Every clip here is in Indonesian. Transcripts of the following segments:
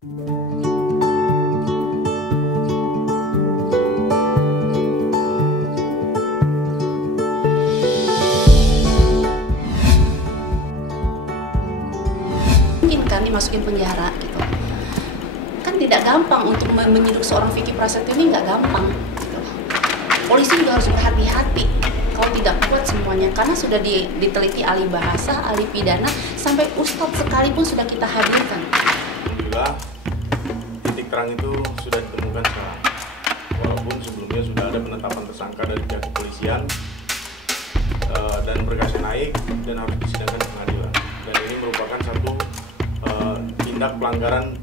Mungkin kan dimasukin penjara gitu. Kan tidak gampang untuk menyiduk seorang Vicky Prasetyo ini, nggak gampang gitu. Polisi juga harus berhati-hati kalau tidak kuat semuanya, karena sudah diteliti ahli bahasa, ahli pidana, sampai ustadz sekalipun sudah kita hadirkan. Alhamdulillah titik terang itu sudah ditemukan sekarang, walaupun sebelumnya sudah ada penetapan tersangka dari pihak kepolisian dan berkasnya naik dan harus disidangkan di pengadilan, dan ini merupakan satu tindak pelanggaran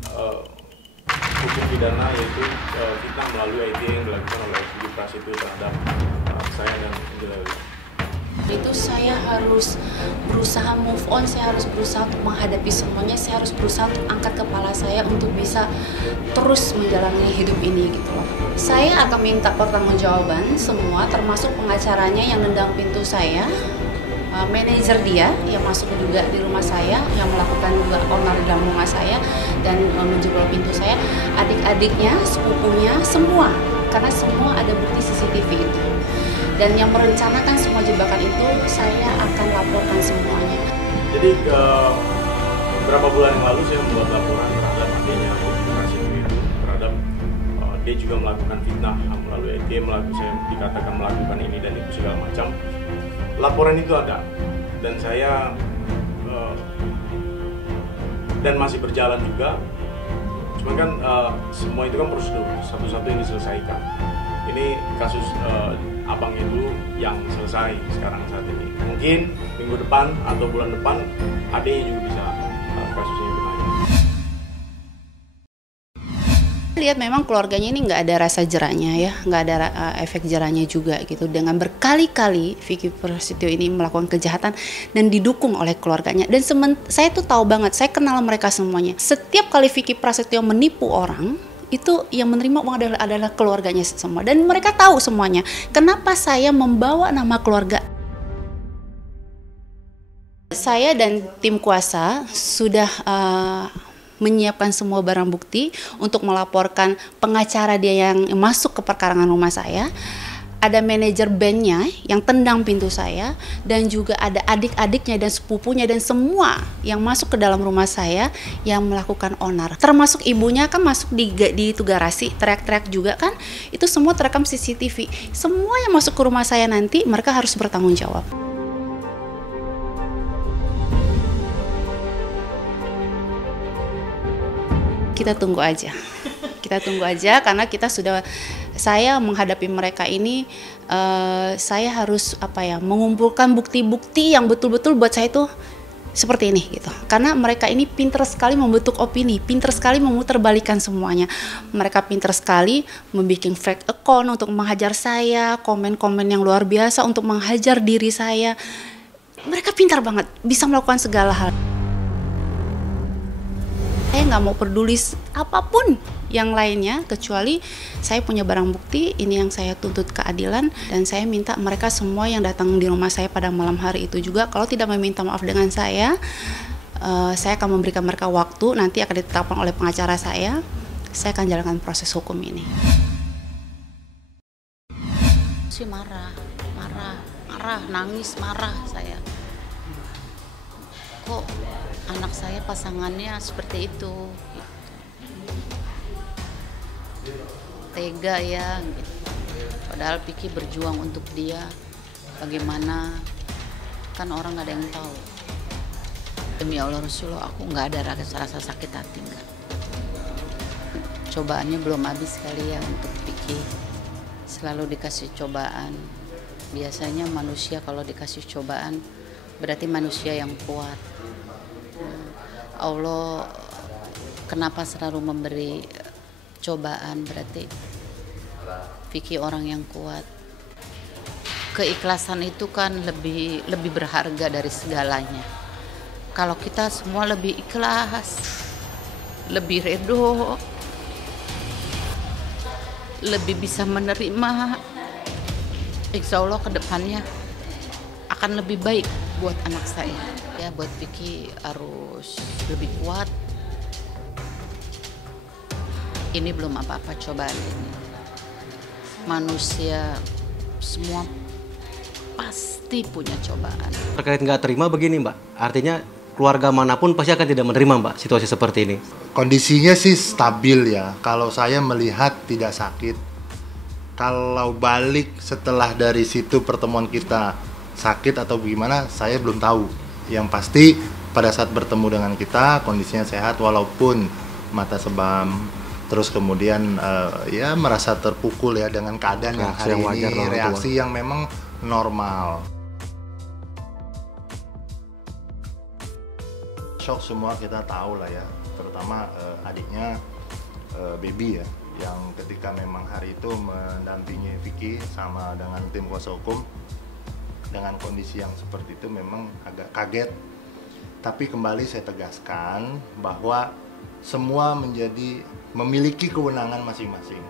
hukum pidana, yaitu fitnah melalui IT yang dilakukan oleh Vicky Prasetyo terhadap saya dan Angelina. Itu saya harus berusaha move on, saya harus berusaha untuk menghadapi semuanya, saya harus berusaha untuk angkat kepala saya untuk bisa terus menjalani hidup ini gitu loh. Saya akan minta pertanggungjawaban semua, termasuk pengacaranya yang nendang pintu saya, manajer dia yang masuk juga di rumah saya, yang melakukan juga onar di dalam rumah saya dan menjebol pintu saya, adik-adiknya, sepupunya, semua, karena semua ada bukti CCTV itu. Dan yang merencanakan semua jebakan itu saya akan laporkan semuanya. Jadi beberapa bulan yang lalu saya membuat laporan terhadap adiknya Vicky Prasetyo itu, terhadap dia juga melakukan fitnah melalui IT, saya dikatakan melakukan ini dan itu segala macam. Laporan itu ada dan saya dan masih berjalan juga. Cuma kan semua itu kan prosedur, satu-satu yang diselesaikan. Ini kasus abangnya dulu yang selesai sekarang saat ini. Mungkin minggu depan atau bulan depan adiknya juga bisa kasusnya itu naik. Lihat memang keluarganya ini nggak ada rasa jerahnya ya, nggak ada efek jerahnya juga gitu. Dengan berkali-kali Vicky Prasetyo ini melakukan kejahatan dan didukung oleh keluarganya. Dan saya tuh tahu banget, saya kenal mereka semuanya. Setiap kali Vicky Prasetyo menipu orang, itu yang menerima uang adalah keluarganya semua. Dan mereka tahu semuanya. Kenapa saya membawa nama keluarga? Saya dan tim kuasa sudah menyiapkan semua barang bukti untuk melaporkan pengacara dia yang masuk ke perkarangan rumah saya. Ada manajer bandnya yang tendang pintu saya, dan juga ada adik-adiknya dan sepupunya dan semua yang masuk ke dalam rumah saya yang melakukan onar. Termasuk ibunya kan masuk di itu garasi, teriak-teriak juga kan. Itu semua terekam CCTV. Semua yang masuk ke rumah saya nanti mereka harus bertanggung jawab. Kita tunggu aja. Kita tunggu aja karena saya menghadapi mereka ini, saya harus mengumpulkan bukti-bukti yang betul-betul buat saya itu seperti ini gitu. Karena mereka ini pintar sekali membentuk opini, pintar sekali memutarbalikkan semuanya. Mereka pintar sekali membuat fake account untuk menghajar saya, komen-komen yang luar biasa untuk menghajar diri saya. Mereka pintar banget, bisa melakukan segala hal. Saya nggak mau peduli apapun yang lainnya kecuali saya punya barang bukti, ini yang saya tuntut keadilan, dan saya minta mereka semua yang datang di rumah saya pada malam hari itu juga kalau tidak meminta maaf dengan saya akan memberikan mereka waktu, nanti akan ditetapkan oleh pengacara saya akan jalankan proses hukum ini. Marah, nangis, marah saya. Kok anak saya pasangannya seperti itu? Tega ya, gitu. Padahal Vicky berjuang untuk dia. Bagaimana? Kan orang nggak ada yang tahu. Demi Allah Rasulullah, aku nggak ada rasa sakit hati, nggak. Cobaannya belum habis kali ya untuk Vicky. Selalu dikasih cobaan. Biasanya manusia kalau dikasih cobaan berarti manusia yang kuat. Allah kenapa selalu memberi cobaan, berarti Vicky orang yang kuat. Keikhlasan itu kan lebih berharga dari segalanya. Kalau kita semua lebih ikhlas, lebih redo, lebih bisa menerima, insya Allah kedepannya akan lebih baik buat anak saya. Ya, buat Vicky harus lebih kuat, Ini belum apa-apa cobaan ini. Manusia semua pasti punya cobaan. Terkait nggak terima begini Mbak, artinya keluarga manapun pasti akan tidak menerima Mbak situasi seperti ini. Kondisinya sih stabil ya, kalau saya melihat tidak sakit. Kalau balik setelah dari situ pertemuan kita sakit atau bagaimana, saya belum tahu. Yang pasti pada saat bertemu dengan kita kondisinya sehat walaupun mata sebam, terus kemudian ya merasa terpukul ya dengan keadaan yang hari ini, reaksi yang memang normal. Shock semua kita tahu lah ya, terutama adiknya Baby ya, yang ketika memang hari itu mendampingi Vicky sama dengan tim kuasa hukum dengan kondisi yang seperti itu memang agak kaget. Tapi kembali saya tegaskan bahwa semua memiliki kewenangan masing-masing.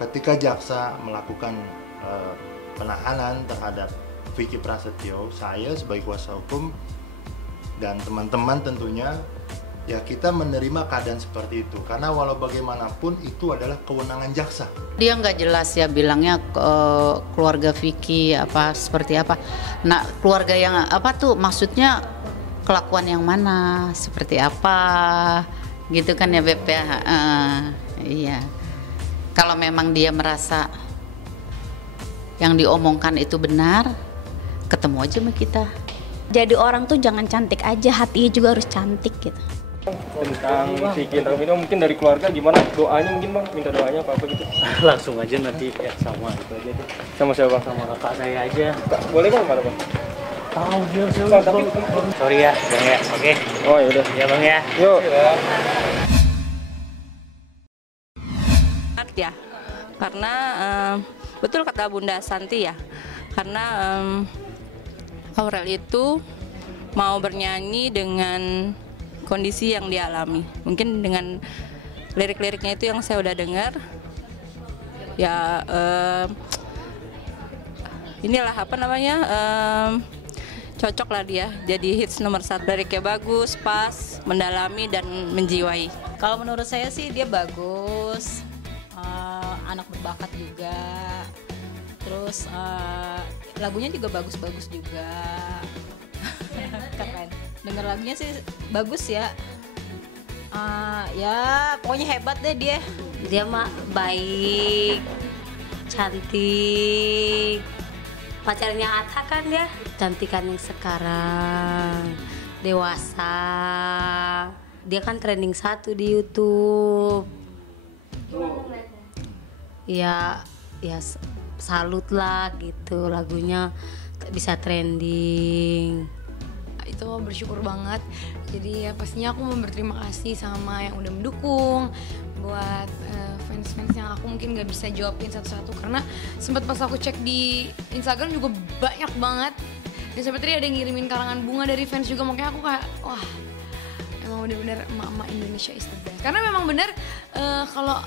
Ketika jaksa melakukan penahanan terhadap Vicky Prasetyo, saya sebagai kuasa hukum dan teman-teman tentunya ya kita menerima keadaan seperti itu karena walau bagaimanapun itu adalah kewenangan jaksa. Dia nggak jelas ya bilangnya keluarga Vicky apa seperti apa. Nah keluarga yang apa tuh maksudnya kelakuan yang mana seperti apa gitu kan ya Beb ya. Iya. Kalau memang dia merasa yang diomongkan itu benar, ketemu aja sama kita. Jadi orang tuh jangan cantik aja, hatinya juga harus cantik gitu. Tentang Vicky Indra mungkin dari keluarga gimana doanya mungkin Bang, minta doanya apa gitu? Langsung aja nanti ya sama itu aja deh. Sama siapa Bang? Sama kakak saya aja. Boleh Bang, mana Bang? Tahu dia tapi sorry ya Bang ya. Oke. Oh ya udah. Ya Bang ya. Yuk. Ya, karena betul kata Bunda Santi ya, karena Aurel itu mau bernyanyi dengan kondisi yang dia alami. Mungkin dengan lirik-liriknya itu yang saya udah dengar, ya inilah apa namanya, cocok lah dia jadi hits nomor 1. Liriknya bagus, pas, mendalami dan menjiwai. Kalau menurut saya sih dia bagus, anak berbakat juga, terus lagunya juga bagus-bagus juga. Keren. Dengar lagunya sih bagus ya. Ya pokoknya hebat deh dia. Dia mah baik, cantik. Pacarnya Atta kan dia, cantikan yang sekarang, dewasa. Dia kan trending 1 di YouTube. Ya salut lah gitu, lagunya bisa trending. Itu bersyukur banget. Jadi ya pastinya aku mau berterima kasih sama yang udah mendukung, buat fans-fans yang aku mungkin gak bisa jawabin satu-satu karena sempat pas aku cek di Instagram juga banyak banget, dan sempat tadi ada yang ngirimin karangan bunga dari fans juga, makanya aku kayak wah emang bener-bener emak-emak Indonesia is the best. Karena memang bener kalau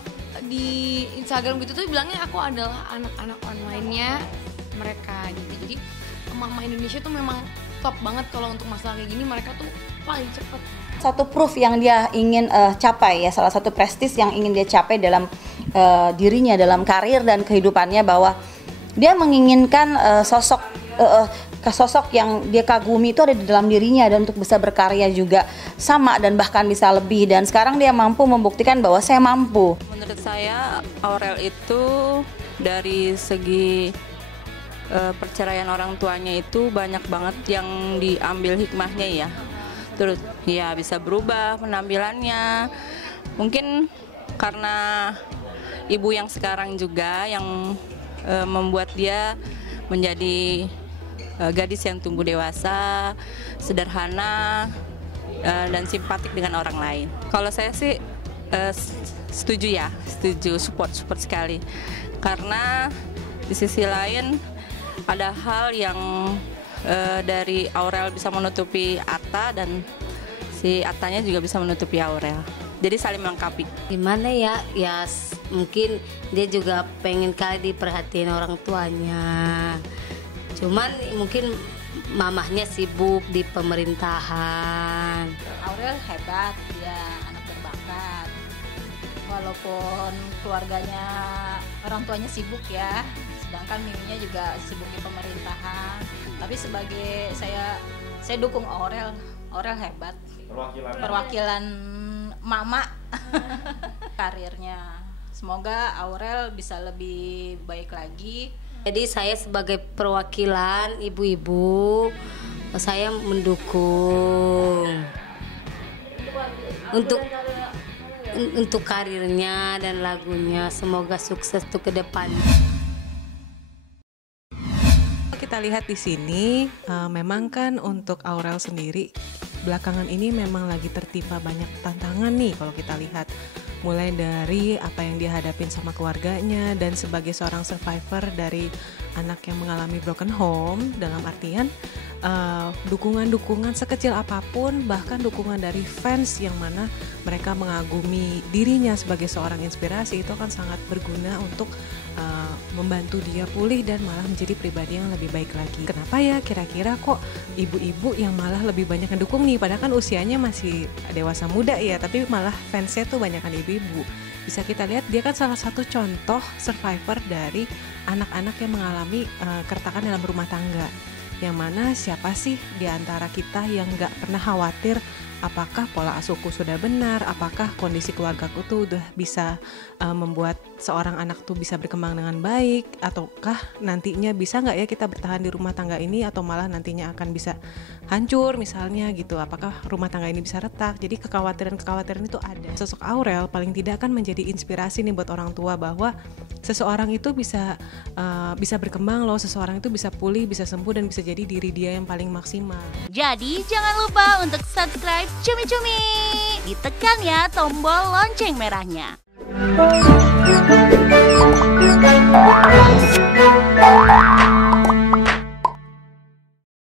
di Instagram gitu tuh bilangnya aku adalah anak-anak online-nya mereka gitu. Jadi emak-emak Indonesia tuh memang top banget kalau untuk masalah kayak gini, mereka tuh paling cepet. Satu proof yang dia ingin capai ya, salah satu prestis yang ingin dia capai dalam dirinya, dalam karir dan kehidupannya, bahwa dia menginginkan sosok yang dia kagumi itu ada di dalam dirinya, dan untuk bisa berkarya juga sama dan bahkan bisa lebih, dan sekarang dia mampu membuktikan bahwa saya mampu. Menurut saya Aurel itu dari segi perceraian orang tuanya itu banyak banget yang diambil hikmahnya ya. Terus ya bisa berubah penampilannya. Mungkin karena ibu yang sekarang juga yang membuat dia menjadi gadis yang tumbuh dewasa, sederhana, dan simpatik dengan orang lain. Kalau saya sih setuju ya, support sekali. Karena di sisi lain ada hal yang dari Aurel bisa menutupi Atta, dan si Attanya juga bisa menutupi Aurel. Jadi saling melengkapi. Gimana ya? Ya mungkin dia juga pengen kali diperhatiin orang tuanya. Cuman mungkin mamahnya sibuk di pemerintahan. Aurel hebat, dia anak berbakat. walaupun keluarganya orang tuanya sibuk ya, sedangkan Miminya juga sibuk di pemerintahan. Tapi sebagai saya dukung Aurel hebat. Perwakilan mama karirnya. Semoga Aurel bisa lebih baik lagi. Jadi saya sebagai perwakilan ibu-ibu, saya mendukung untuk karirnya dan lagunya. Semoga sukses tuh ke depan. Kita lihat di sini, memang kan untuk Aurel sendiri belakangan ini memang lagi tertimpa banyak tantangan nih kalau kita lihat. Mulai dari apa yang dia hadapin sama keluarganya, dan sebagai seorang survivor dari anak yang mengalami broken home, dalam artian dukungan-dukungan sekecil apapun, bahkan dukungan dari fans yang mana mereka mengagumi dirinya sebagai seorang inspirasi, itu akan sangat berguna untuk membantu dia pulih dan malah menjadi pribadi yang lebih baik lagi. Kenapa ya kira-kira kok ibu-ibu yang malah lebih banyak mendukung nih, padahal kan usianya masih dewasa muda ya, tapi malah fansnya tuh banyak kan ibu-ibu. Bisa kita lihat dia kan salah satu contoh survivor dari anak-anak yang mengalami keretakan dalam rumah tangga. Yang mana siapa sih di antara kita yang gak pernah khawatir apakah pola asuhku sudah benar, apakah kondisi keluargaku tuh udah bisa membuat seorang anak tuh bisa berkembang dengan baik, ataukah nantinya bisa nggak ya kita bertahan di rumah tangga ini, atau malah nantinya akan bisa hancur misalnya gitu, apakah rumah tangga ini bisa retak. Jadi kekhawatiran itu ada. Sosok Aurel paling tidak kan menjadi inspirasi nih buat orang tua bahwa seseorang itu bisa berkembang loh, seseorang itu bisa pulih, bisa sembuh, dan bisa jadi diri dia yang paling maksimal. Jadi jangan lupa untuk subscribe Cumi Cumi. Ditekan ya tombol lonceng merahnya.